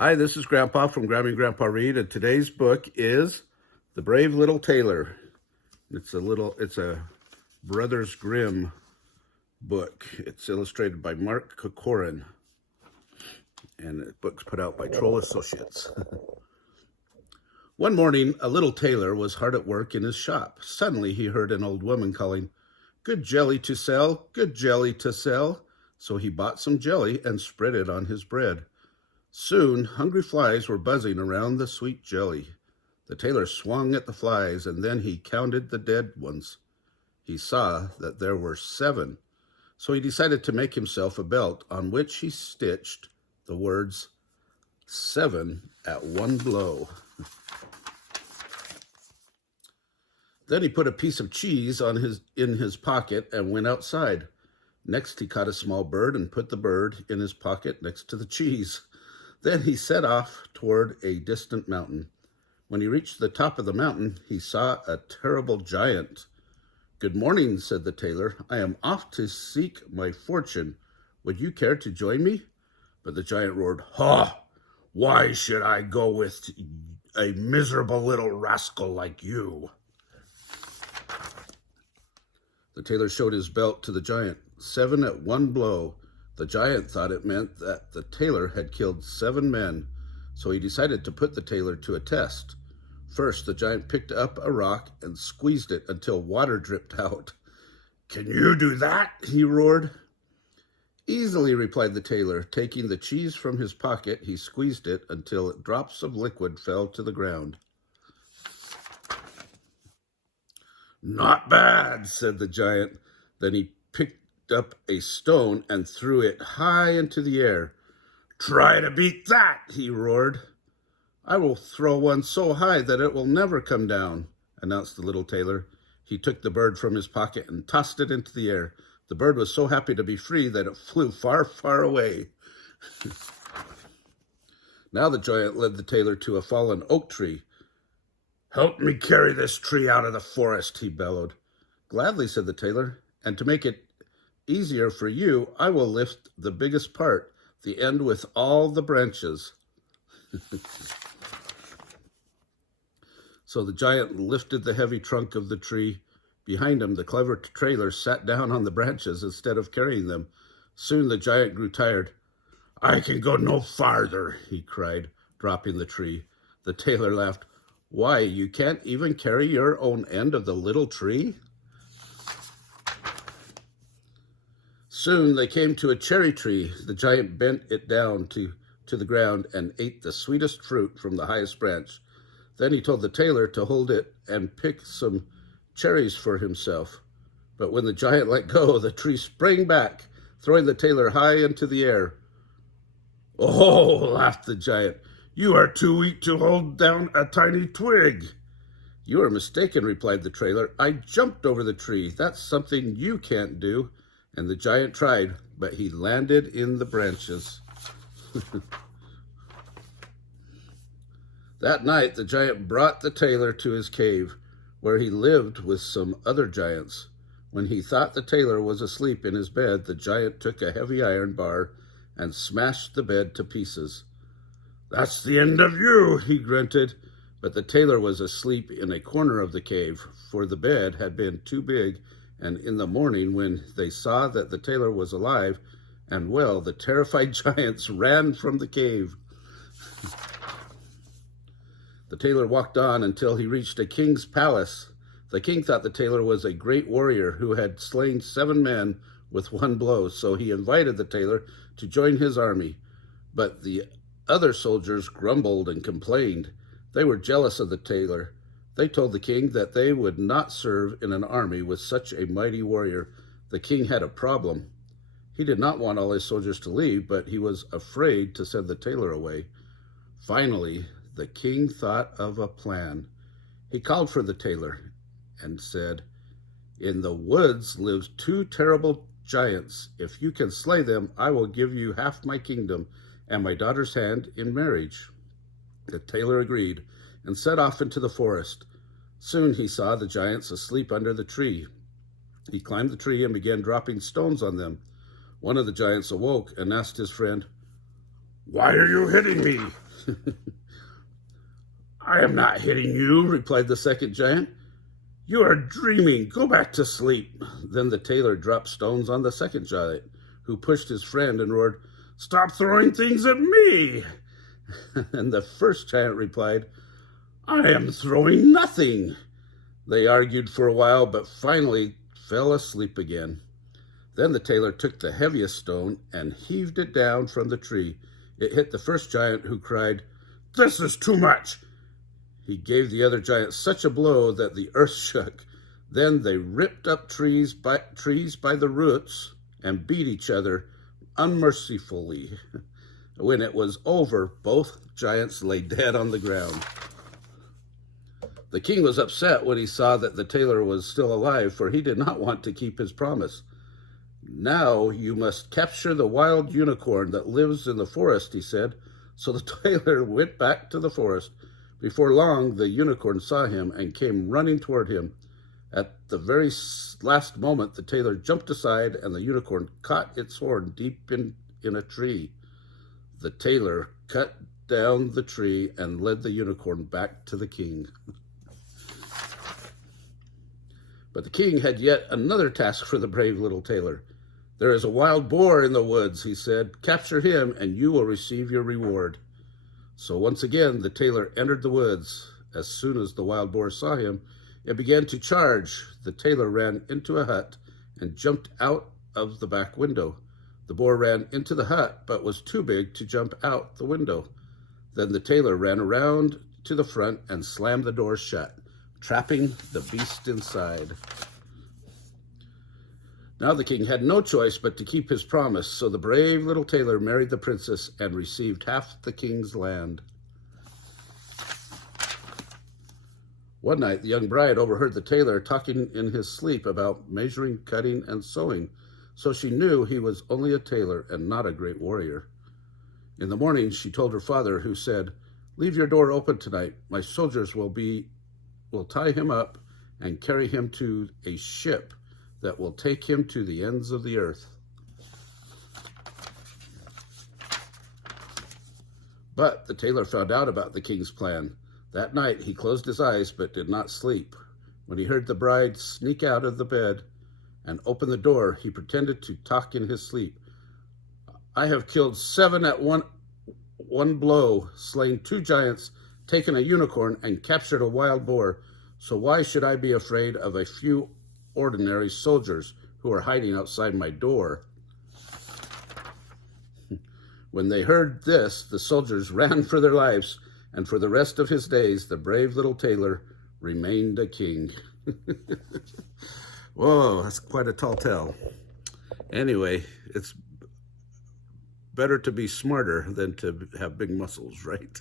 Hi, this is Grandpa from Grammy and Grandpa Read, and today's book is The Brave Little Tailor. It's a Brothers Grimm book. It's illustrated by Mark Corcoran, and the book's put out by Troll Associates. One morning, a little tailor was hard at work in his shop. Suddenly, he heard an old woman calling, "Good jelly to sell, good jelly to sell." So he bought some jelly and spread it on his bread. Soon, hungry flies were buzzing around the sweet jelly. The tailor swung at the flies, and then he counted the dead ones. He saw that there were 7, so he decided to make himself a belt on which he stitched the words 7 at one blow. Then he put a piece of cheese in his pocket and went outside. Next, he caught a small bird and put the bird in his pocket next to the cheese. Then he set off toward a distant mountain. When he reached the top of the mountain, he saw a terrible giant. "Good morning," said the tailor. "I am off to seek my fortune. Would you care to join me?" But the giant roared, "Ha! Why should I go with a miserable little rascal like you?" The tailor showed his belt to the giant. 7 at one blow. The giant thought it meant that the tailor had killed 7 men, so he decided to put the tailor to a test. First, the giant picked up a rock and squeezed it until water dripped out. "Can you do that?" he roared. "Easily," replied the tailor. Taking the cheese from his pocket, he squeezed it until drops of liquid fell to the ground. "Not bad," said the giant. Then he picked up a stone and threw it high into the air. "Try to beat that," he roared. "I will throw one so high that it will never come down," announced the little tailor. He took the bird from his pocket and tossed it into the air. The bird was so happy to be free that it flew far, far away. Now the giant led the tailor to a fallen oak tree. "Help me carry this tree out of the forest," he bellowed. "Gladly," said the tailor, "and to make it easier for you, I will lift the biggest part, the end with all the branches." So the giant lifted the heavy trunk of the tree. Behind him, the clever tailor sat down on the branches instead of carrying them. Soon the giant grew tired. "I can go no farther," he cried, dropping the tree. The tailor laughed. "Why, you can't even carry your own end of the little tree?" Soon they came to a cherry tree. The giant bent it down to the ground and ate the sweetest fruit from the highest branch. Then he told the tailor to hold it and pick some cherries for himself. But when the giant let go, the tree sprang back, throwing the tailor high into the air. "Oh," laughed the giant, "you are too weak to hold down a tiny twig." "You are mistaken," replied the tailor. "I jumped over the tree. That's something you can't do." And the giant tried, but he landed in the branches. That night, the giant brought the tailor to his cave, where he lived with some other giants. When he thought the tailor was asleep in his bed, the giant took a heavy iron bar and smashed the bed to pieces. "That's the end of you," he grunted. But the tailor was asleep in a corner of the cave, for the bed had been too big. And in the morning, when they saw that the tailor was alive and well, the terrified giants ran from the cave. The tailor walked on until he reached a king's palace. The king thought the tailor was a great warrior who had slain 7 men with one blow, so he invited the tailor to join his army. But the other soldiers grumbled and complained. They were jealous of the tailor. They told the king that they would not serve in an army with such a mighty warrior. The king had a problem. He did not want all his soldiers to leave, but he was afraid to send the tailor away. Finally, the king thought of a plan. He called for the tailor and said, "In the woods live 2 terrible giants. If you can slay them, I will give you half my kingdom and my daughter's hand in marriage." The tailor agreed and set off into the forest. Soon he saw the giants asleep under the tree. He climbed the tree and began dropping stones on them. One of the giants awoke and asked his friend, "Why are you hitting me?" I am not hitting you, replied the second giant. You are dreaming. Go back to sleep. Then the tailor dropped stones on the second giant, who pushed his friend and roared, Stop throwing things at me. And the first giant replied, I am throwing nothing. They argued for a while, but finally fell asleep again. Then the tailor took the heaviest stone and heaved it down from the tree. It hit the first giant, who cried, This is too much. He gave the other giant such a blow that the earth shook. Then they ripped up trees by the roots and beat each other unmercifully. When it was over, both giants lay dead on the ground. The king was upset when he saw that the tailor was still alive, for he did not want to keep his promise. Now you must capture the wild unicorn that lives in the forest, he said. So the tailor went back to the forest. Before long, the unicorn saw him and came running toward him. At the very last moment, the tailor jumped aside, and the unicorn caught its horn deep in a tree. The tailor cut down the tree and led the unicorn back to the king. But the king had yet another task for the brave little tailor. There is a wild boar in the woods, he said. Capture him, and you will receive your reward. So once again, the tailor entered the woods. As soon as the wild boar saw him, it began to charge. The tailor ran into a hut and jumped out of the back window. The boar ran into the hut, but was too big to jump out the window. Then the tailor ran around to the front and slammed the door shut, trapping the beast inside. Now the king had no choice but to keep his promise, so the brave little tailor married the princess and received half the king's land. One night, the young bride overheard the tailor talking in his sleep about measuring, cutting, and sewing, so she knew he was only a tailor and not a great warrior. In the morning, she told her father, who said, Leave your door open tonight. My soldiers will tie him up and carry him to a ship that will take him to the ends of the earth. But the tailor found out about the king's plan. That night he closed his eyes but did not sleep. When he heard the bride sneak out of the bed and open the door, he pretended to talk in his sleep. I have killed 7 at one blow, slain 2 giants, taken a unicorn, and captured a wild boar. So why should I be afraid of a few ordinary soldiers who are hiding outside my door? When they heard this, the soldiers ran for their lives, and for the rest of his days, the brave little tailor remained a king. Whoa, that's quite a tall tale. Anyway, it's better to be smarter than to have big muscles, right?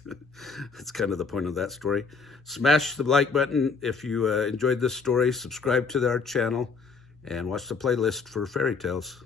That's kind of the point of that story. Smash the like button if you enjoyed this story. Subscribe to our channel and watch the playlist for fairy tales.